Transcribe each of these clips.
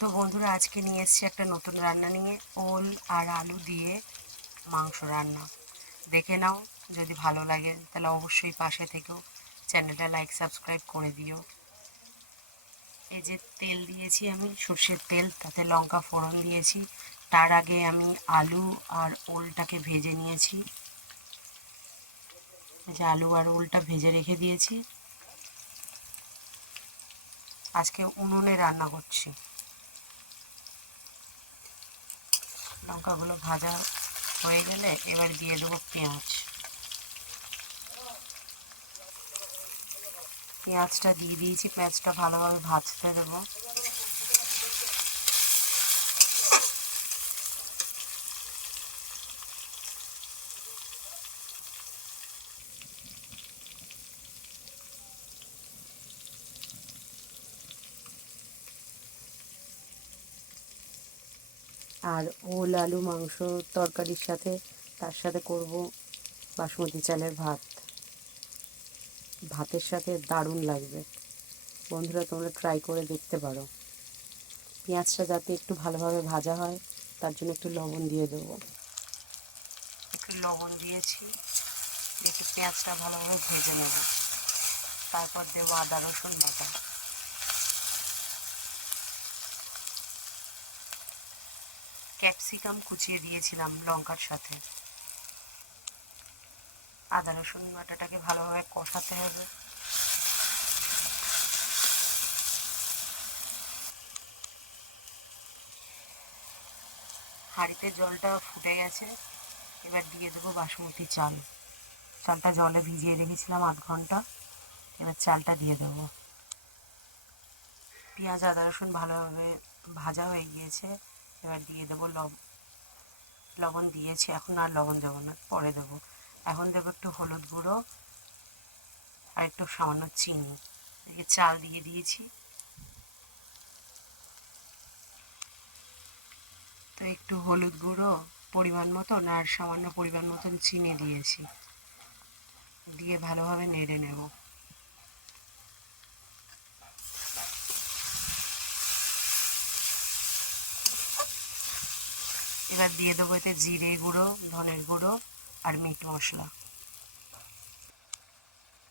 তো বন্ধুরা, আজকে নিয়ে এসেছি একটা নতুন রান্না নিয়ে, ওল আর আলু দিয়ে মাংস রান্না। দেখে নাও, যদি ভালো লাগে, তাহলে অবশ্যই পাশে থেকেও চ্যানেলটা লাইক, সাবস্ক্রাইব করে দিও। এই যে তেল দিয়েছি আমি, সর্ষের তেল, তাতে লঙ্কা ফোড়ন দিয়েছি। তার আগে আমি আলু আর ওলটাকে ভেজে নিয়েছি। যে আলু আর ওলটা ভেজে রেখে দিয়েছি। আজকে উনুনে রান্না করছি। লঙ্কাগুলো ভাজা হয়ে গেলে এবার দিয়ে দেবো পেঁয়াজ। পেঁয়াজটা দিয়ে দিয়েছি, পেঁয়াজটা ভালোভাবে ভাজতে দেবো। আর ওল আলু মাংস তরকারির সাথে, তার সাথে করব বাসমতি চালের ভাত। ভাতের সাথে দারুণ লাগবে। বন্ধুরা, তোমরা ট্রাই করে দেখতে পারো। পেঁয়াজটা যাতে একটু ভালোভাবে ভাজা হয়, তার জন্য একটু লবণ দিয়ে দেবো। একটু লবণ দিয়েছি একটু পেঁয়াজটা ভালোভাবে ভেজে নেব। তারপর দেবো আদা রসুন বাটা। ক্যাপসিকাম কুচিয়ে দিয়েছিলাম লঙ্কার সাথে। আদা, রসুন বাটাটাকে ভালোভাবে কষাতে হবে। হাঁড়িতে জলটা ফুটে গেছে, এবার দিয়ে দেবো বাসমতি চাল। চালটা জলে ভিজিয়ে রেখেছিলাম আধ ঘণ্টা, এবার চালটা দিয়ে দেবো। পেঁয়াজ, আদা, রসুন ভালোভাবে ভাজা হয়ে গিয়েছে। এবার দিয়ে দেবো লব, লবণ দিয়েছি, এখন আর লবণ দেবো না, পরে দেবো। এখন দেবো একটু হলুদ গুঁড়ো আর একটু সামান্য চিনি। এদিকে চাল দিয়ে দিয়েছি। তো একটু হলুদ গুঁড়ো পরিমাণ মতন আর সামান্য পরিমাণ মতন চিনি দিয়েছি। দিয়ে ভালোভাবে নেড়ে নেব। এবার দিয়ে দেবো এতে জিরে গুঁড়ো, ধনের গুঁড়ো আর মিট মশলা।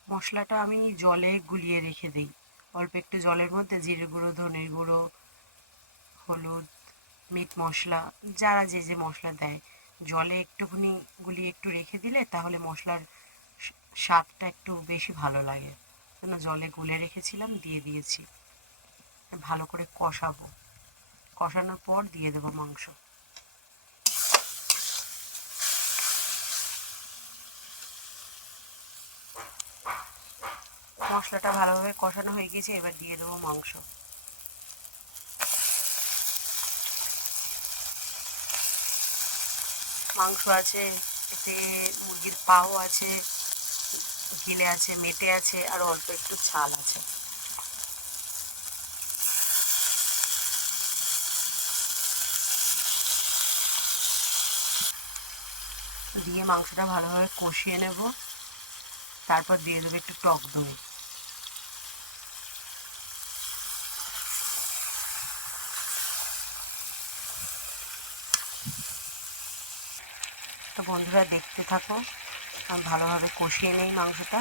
মশলাটা আমি জলে গুলিয়ে রেখে দিই। অল্প একটু জলের মধ্যে জিরে গুঁড়ো, ধনের গুঁড়ো, হলুদ, মিট মশলা, যারা যে যে মশলা দেয়। জলে একটুখানি গুলিয়ে একটু রেখে দিলে তাহলে মশলার স্বাদটা একটু বেশি ভালো লাগে। জন্য জলে গুলে রেখেছিলাম, দিয়ে দিয়েছি। ভালো করে কষাবো। কষানোর পর দিয়ে দেবো মাংস। মশলাটা ভালোভাবে কষানো হয়ে গেছে, এবার দিয়ে দেবো মাংস। মাংস আছে, এতে মুরগির পাও আছে গিলে আছে, মেটে আছে, আর অল্প একটু ছাল আছে। দিয়ে মাংসটা ভালোভাবে কষিয়ে নেব। তারপর দিয়ে দেবো একটু টক দই। তো বন্ধুরা দেখতে থাকো। আমি ভালোভাবে কষিয়ে নেই মাংসটা।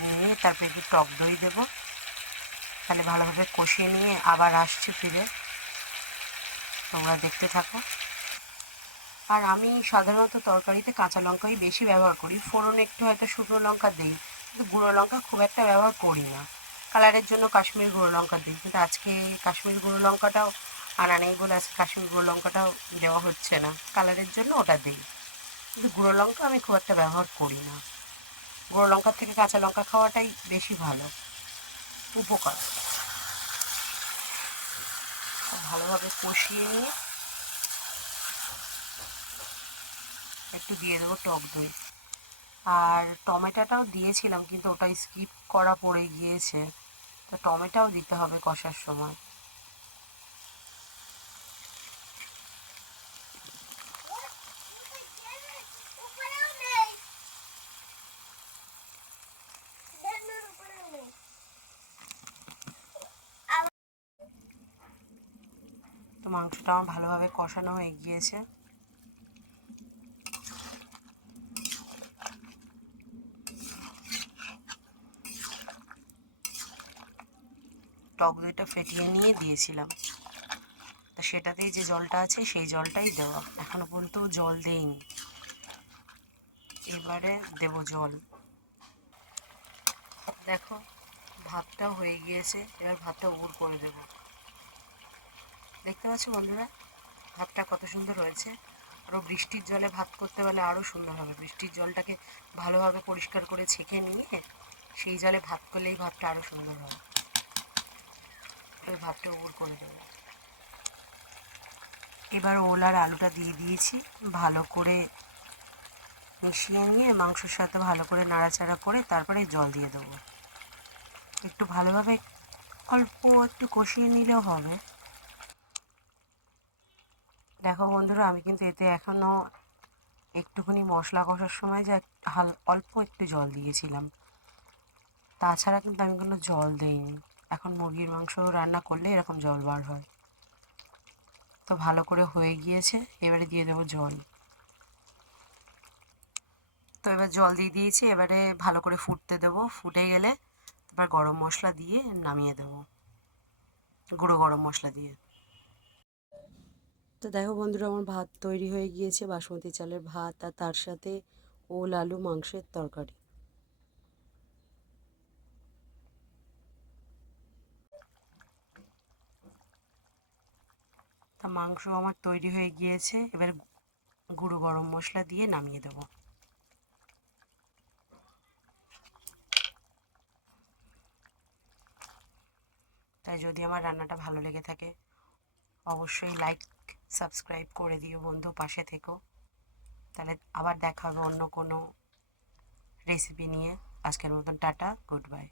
নিয়ে তারপর একটু টক দই দেবো। তাহলে ভালোভাবে কষিয়ে নিয়ে আবার আসছি ফিরে। তোমরা দেখতে থাকো। আর আমি সাধারণত তরকারিতে কাঁচা লঙ্কাই বেশি ব্যবহার করি। ফোড়নে একটু হয়তো শুকনো লঙ্কা দিই, কিন্তু গুঁড়ো লঙ্কা খুব একটা ব্যবহার করি না। কালারের জন্য কাশ্মীর গুঁড়ো লঙ্কা দিই, কিন্তু আজকে কাশ্মীর গুঁড়ো লঙ্কাটাও আনা নেই বলে আজকে কাশ্মীর গুঁড়ো লঙ্কাটাও দেওয়া হচ্ছে না। কালারের জন্য ওটা দিই। কিন্তু গুঁড়ো লঙ্কা আমি খুব একটা ব্যবহার করি না। গুঁড়ো লঙ্কার থেকে কাঁচা লঙ্কা খাওয়াটাই বেশি ভালো। উপকার। ভালোভাবে কষিয়ে নিয়ে একটু দিয়ে দেবো টক দই। আর টমেটোটাও দিয়েছিলাম কিন্তু ওটা স্কিপ করা পড়ে গিয়েছে। তো টমেটোও দিতে হবে কষার সময়। তো মাংসটা আমার ভালোভাবে কষানো হয়ে গিয়েছে। টক দইটা ফেটিয়ে নিয়ে দিয়েছিলাম। তা সেটাতেই যে জলটা আছে সেই জলটাই দেওয়া। এখনও পর্যন্ত জল দেইনি এবারে দেব জল। দেখো, ভাতটাও হয়ে গিয়েছে। এবার ভাতটা উড় করে দেব। দেখতে পাচ্ছ বন্ধুরা? ভাতটা কত সুন্দর হয়েছে। আরও বৃষ্টির জলে ভাত করতে পারলে আরও সুন্দর হবে। বৃষ্টির জলটাকে ভালোভাবে পরিষ্কার করে ছেঁকে নিয়ে সেই জলে ভাত করলেই ভাতটা আরও সুন্দর হবে। ওই ভাতটা উড় করে দেবো। এবার ওল আর আলুটা দিয়ে দিয়েছি। ভালো করে মিশিয়ে নিয়ে মাংসের সাথে ভালো করে নাড়াচাড়া করে তারপরে জল দিয়ে দেবো। একটু ভালোভাবে অল্প একটু কষিয়ে নিলেও হবে। দেখো বন্ধুরা, আমি কিন্তু এতে এখনও একটুখানি মশলা কষার সময় যে হাল, অল্প একটু জল দিয়েছিলাম। তাছাড়া কিন্তু আমি কোনো জল দিইনি। এখন মুরগির মাংস রান্না করলে এরকম জল বার হয়। তো ভালো করে হয়ে গিয়েছে, এবারে দিয়ে দেবো জল। তো এবার জল দিয়ে দিয়েছি, এবারে ভালো করে ফুটতে দেবো। ফুটে গেলে তারপর গরম মশলা দিয়ে নামিয়ে দেবো। গুঁড়ো গরম মশলা দিয়ে। তো দেখো বন্ধুরা, আমার ভাত তৈরি হয়ে গিয়েছে, বাসমতি চালের ভাত আর তার সাথে ওল, আলু, মাংসের তরকারি। মাংস আমার তৈরি হয়ে গিয়েছে, এবার গুঁড়ো গরম মশলা দিয়ে নামিয়ে দেবো। তাই যদি আমার রান্নাটা ভালো লেগে থাকে, অবশ্যই লাইক সাবস্ক্রাইব করে দিও বন্ধু, পাশে থেকো। তাহলে আবার দেখা হবে অন্য কোনো রেসিপি নিয়ে। আজকের মতন টাটা গুড বাই